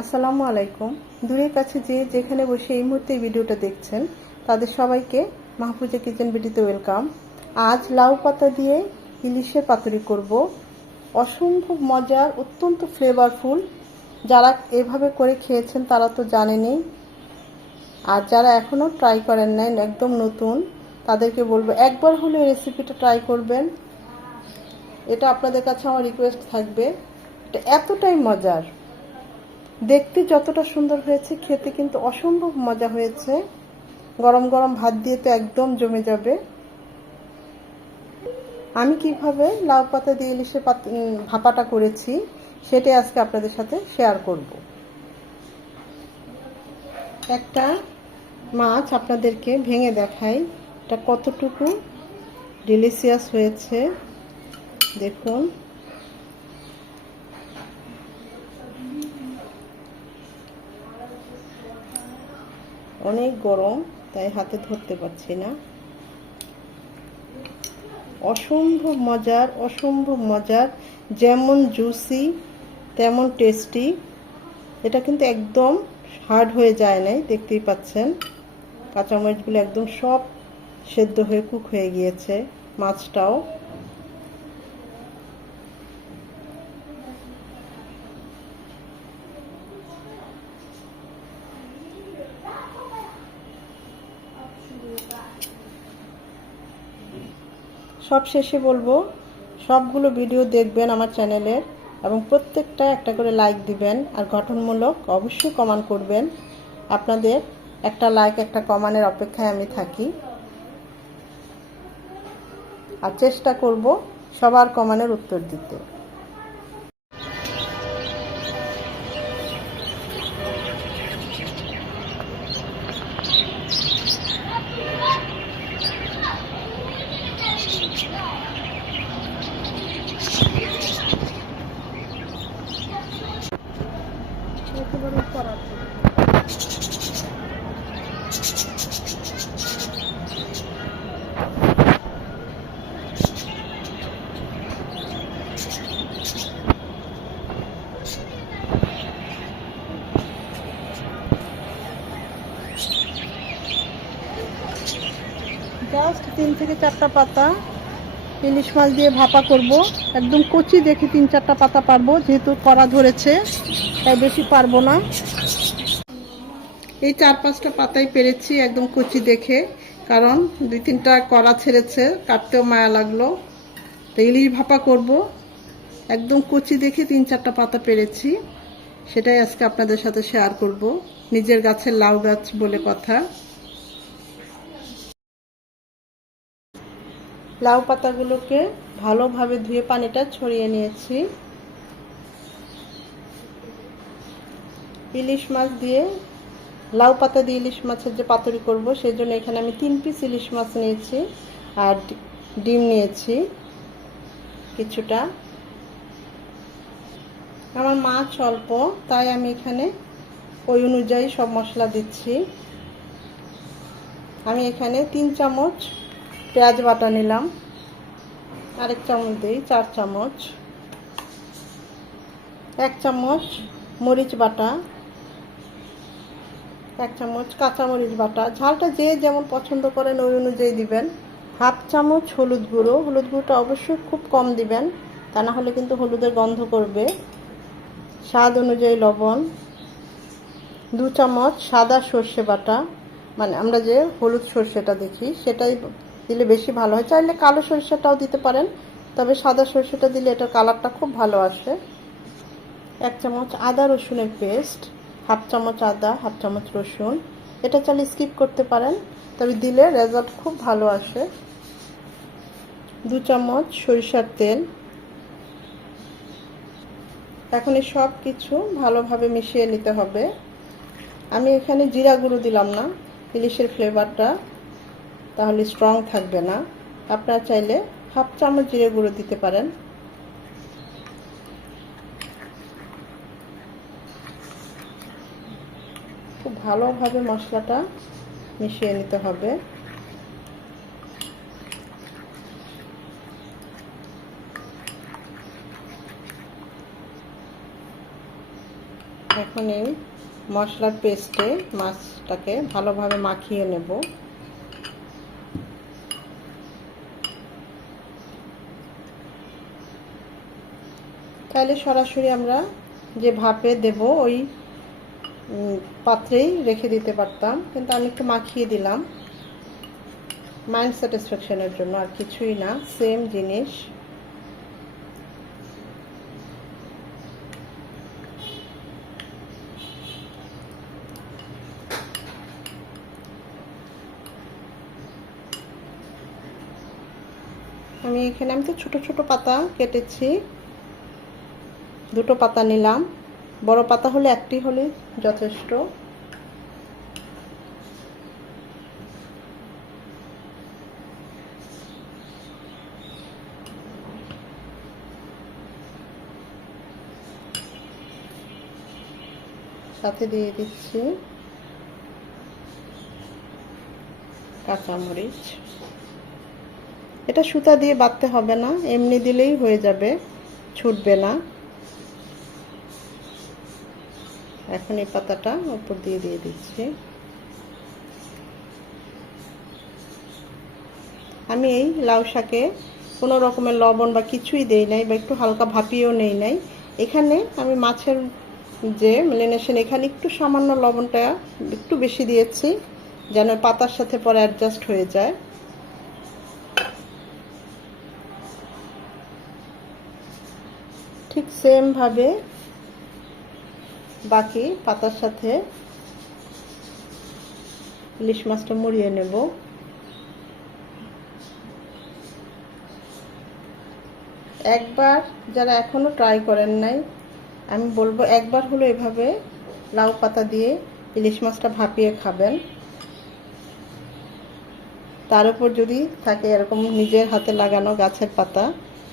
আসসালামু আলাইকুম। দূরের কাছে যে যেখানে বসে এই মুহূর্তে এই ভিডিওটা দেখছেন তাদের সবাইকে মাহফুজা কিচেন ভিডিওতে ওয়েলকাম। আজ লাউ পাতা দিয়ে ইলিশের পাতুরি করব। অসম্ভব মজার, অত্যন্ত ফ্লেভারফুল। যারা এভাবে করে খেয়েছেন তারা তো জানেনই, আর যারা এখনও ট্রাই করেন নাই, একদম নতুন, তাদেরকে বলবো একবার হলেও রেসিপিটা ট্রাই করবেন। এটা আপনাদের কাছে আমার রিকোয়েস্ট থাকবে। এটা এতটাই মজার, দেখতে যতটা সুন্দর হয়েছে খেতে কিন্তু অসম্ভব মজা হয়েছে। গরম গরম ভাত দিয়ে তো একদম জমে যাবে। আমি কিভাবে লাউ পাতা দিয়ে ইলিশের ভাপাটা করেছি সেটাই আজকে আপনাদের সাথে শেয়ার করব। একটা মাছ আপনাদেরকে ভেঙে দেখাই, এটা কতটুকু ডিলিশিয়াস হয়েছে দেখুন। অনেক গরম তাই হাতে ধরতে পারছি না। অসম্ভব মজার, অসম্ভব মজার, যেমন জুসি তেমন টেস্টি। এটা কিন্তু একদম হার্ড হয়ে যায় নাই, দেখতেই পাচ্ছেন কাঁচামরিচগুলো একদম সব সেদ্ধ হয়ে কুক হয়ে গিয়েছে। মাছটাও সব শেষে বলবো সবগুলো ভিডিও দেখবেন আমার চ্যানেলের, এবং প্রত্যেকটা একটা করে লাইক দিবেন, আর গঠনমূলক অবশ্যই কমেন্ট করবেন। আপনাদের একটা লাইক একটা কমেন্টের অপেক্ষায় আমি থাকি, আর চেষ্টা করব সবার কমেন্টের উত্তর দিতে। জাস্ট 3 থেকে 4টা পাতা ইলিশ মাছ দিয়ে ভাপা করব। একদম কচি দেখে 3-4টা পাতা পারবো, যেহেতু কড়া ধরেছে তাই বেশি পারবো না। এই 4-5টা পাতাই পেরেছি একদম কচি দেখে, কারণ 2-3টা কড়া ছেড়েছে, কাটতেও মায়া লাগলো। তো ইলিশ ভাপা করব, একদম কচি দেখে 3-4টা পাতা পেরেছি, সেটাই আজকে আপনাদের সাথে শেয়ার করব। নিজের গাছের লাউ গাছ বলে কথা। লাউ পাতাগুলোকে ভালোভাবে ধুয়ে পানিটা ছড়িয়ে নিয়েছি। ইলিশ মাছ দিয়ে লাউ পাতা দিয়ে ইলিশ মাছের যে পাতুরি করব সেই জন্য এখানে আমি 3 পিস ইলিশ মাছ নিয়েছি, আর ডিম নিয়েছি কিছুটা। আমার মাছ অল্প তাই আমি এখানে ওই অনুযায়ী সব মশলা দিচ্ছি। আমি এখানে 3 চামচ পেঁয়াজ বাটা নিলাম, আরেক চামচ দিই 4 চামচ, 1 চামচ মরিচ বাটা, 1 চামচ কাঁচামরিচ বাটা। ঝালটা যে যেমন পছন্দ করেন ওই অনুযায়ী দিবেন। হাফ চামচ হলুদ গুঁড়ো, হলুদ গুঁড়োটা অবশ্যই খুব কম দিবেন, তা না হলে কিন্তু হলুদের গন্ধ করবে। স্বাদ অনুযায়ী লবণ, 2 চামচ সাদা সর্ষে বাটা, মানে আমরা যে হলুদ সর্ষেটা দেখি সেটাই দিলে বেশি ভালো হয়। চাইলে কালো সর্ষেটাও দিতে পারেন, তবে সাদা সর্ষেটা দিলে এটার কালারটা খুব ভালো আসে। 1 চামচ আদা রসুনের পেস্ট, হাফ চামচ আদা হাফ চামচ রসুন। এটা চাইলে স্কিপ করতে পারেন, তবে দিলে রেজাল্ট খুব ভালো আসে। 2 চামচ সরিষার তেল। এখন এই সব কিছু ভালোভাবে মিশিয়ে নিতে হবে। আমি এখানে জিরা গুঁড়ো দিলাম না, ইলিশের ফ্লেভারটা তাহলে স্ট্রং থাকবে না। আপনারা চাইলে হাফ চামচ জিরা গুঁড়ো দিতে পারেন। খুব ভালোভাবে মশলাটা মিশিয়ে নিতে হবে। এখন এই মশলার পেস্টে মাছটাকে ভালোভাবে মাখিয়ে নেব। তাহলে সরাসরি আমরা যে ভাপে দেব ওই পাত্রেই রেখে দিতে পারতাম, কিন্তু আমি একটু মাখিয়ে দিলাম মাইন্ড স্যাটিসফ্যাকশনের জন্য, আর কিছুই না, সেম জিনিস। আমি তো ছোট ছোট পাতা কেটেছি, দুটো পাতা নিলাম, বড় পাতা হলে একটি হলে যথেষ্ট। সাথে দিয়ে দিচ্ছি কাঁচামরিচ। এটা সুতা দিয়ে বাঁধতে হবে না, এমনি দিলেই হয়ে যাবে, ছুটবে না। এখন এই পাতাটা উপর দিয়ে দিচ্ছি। আমি এই লাউ শাকে কোনো রকমের লবণ বা কিছুই দেই নাই, বা একটু হালকা ভাপিয়েও নেই নাই। এখানে আমি মাছের যে মেরিনেশন, এখানে একটু সামান্য লবণটা একটু বেশি দিয়েছি, যেন পাতার সাথে পরে অ্যাডজাস্ট হয়ে যায়। ঠিক সেম ভাবে বাকি পাতার সাথে ইলিশ মাছটা মুড়িয়ে নেব। একবার যারা এখনো ট্রাই করেন নাই, আমি বলবো একবার হলো এভাবে লাউ পাতা দিয়ে ইলিশ মাছটা ভাপিয়ে খাবেন। তার উপর যদি থাকে এরকম নিজের হাতে লাগানো গাছের পাতা,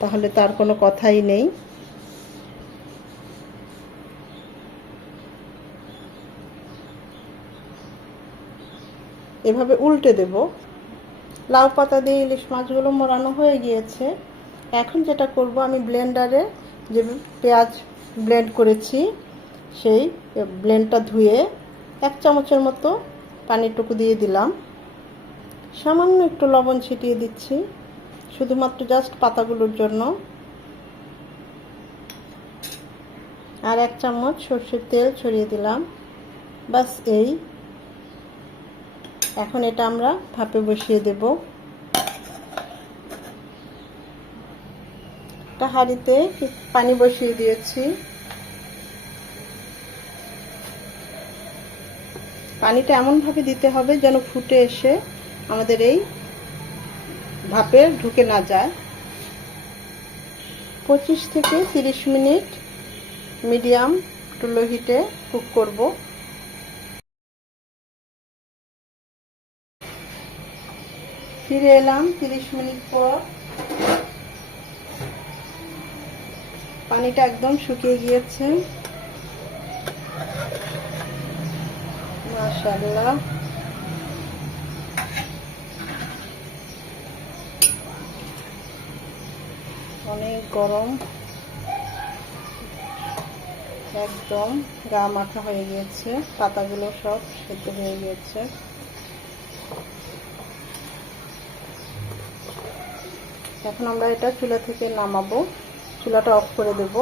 তাহলে তার কোনো কথাই নেই। এভাবে উল্টে দেব। লাউ পাতা দিয়ে ইলিশ মাছগুলো মোড়ানো হয়ে গিয়েছে। এখন যেটা করব, আমি ব্লেন্ডারে যে পেঁয়াজ ব্লেন্ড করেছি, সেই ব্লেন্ডটা ধুয়ে 1 চামচের মতো পানিটুকু দিয়ে দিলাম। সামান্য একটু লবণ ছিটিয়ে দিচ্ছি, শুধুমাত্র জাস্ট পাতাগুলোর জন্য। আর 1 চামচ সরষের তেল ছড়িয়ে দিলাম। বাস এই। এখন এটা আমরা ভাপে বসিয়ে দেব। একটা হাঁড়িতে পানি বসিয়ে দিয়েছি। পানিটা এমনভাবে দিতে হবে যেন ফুটে এসে আমাদের এই ভাপে ঢুকে না যায়। 25 থেকে 30 মিনিট মিডিয়াম টু লো হিটে কুক করব। ফিরে এলাম 30 মিনিট পর। পানিটা একদম শুকিয়ে গিয়েছে। মাশাআল্লাহ, অনেক গরম, একদম গা মাখা হয়ে গিয়েছে, পাতাগুলো সব সেদ্ধ হয়ে গিয়েছে। এখন আমরা এটা চুলা থেকে নামাবো, চুলাটা অফ করে দেব।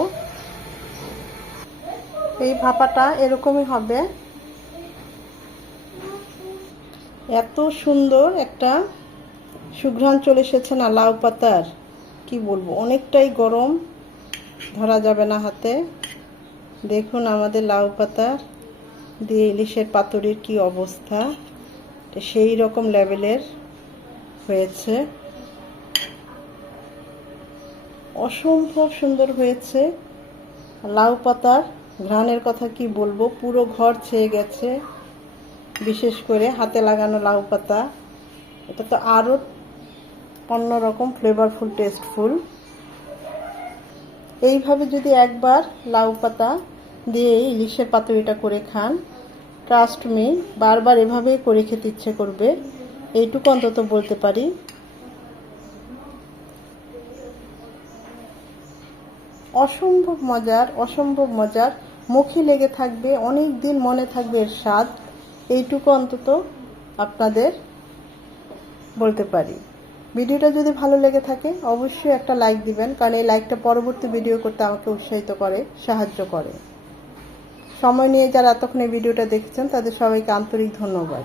এই ভাপাটা এরকমই হবে। এত সুন্দর একটা সুঘ্রাণ চলে এসেছে না লাউ পাতার, কি বলবো, অনেকটাই গরম, ধরা যাবে না হাতে। দেখুন আমাদের লাউ পাতা দিয়ে ইলিশের পাতুরির কি অবস্থা, সেই রকম লেভেলের হয়েছে, অসম্ভব সুন্দর হয়েছে। লাউ পাতার ঘ্রাণের কথা কি বলবো, পুরো ঘর ছেয়ে গেছে, বিশেষ করে হাতে লাগানো লাউ পাতা। এটা তো আরও অন্যরকম ফ্লেভারফুল, টেস্টফুল। এইভাবে যদি একবার লাউ পাতা দিয়ে ইলিশের পাতুরিটা করে খান, ট্রাস্ট মি, বারবার এভাবেই করে খেতে ইচ্ছে করবে, এইটুকু অন্তত বলতে পারি। অসম্ভব মজার, অসম্ভব মজার। মুখে লেগে থাকবে, অনেক দিন মনে থাকবে এর স্বাদ। এইটুকু অন্তত আপনাদের বলতে পারি। ভিডিওটা যদি ভালো লেগে থাকে অবশ্যই একটা লাইক দিবেন, কারণ এই লাইকটা পরবর্তী ভিডিও করতে আমাকে উৎসাহিত করে, সাহায্য করে। সময় নিয়ে যারা এতক্ষণ এই ভিডিওটা দেখছেন তাদের সবাইকে আন্তরিক ধন্যবাদ।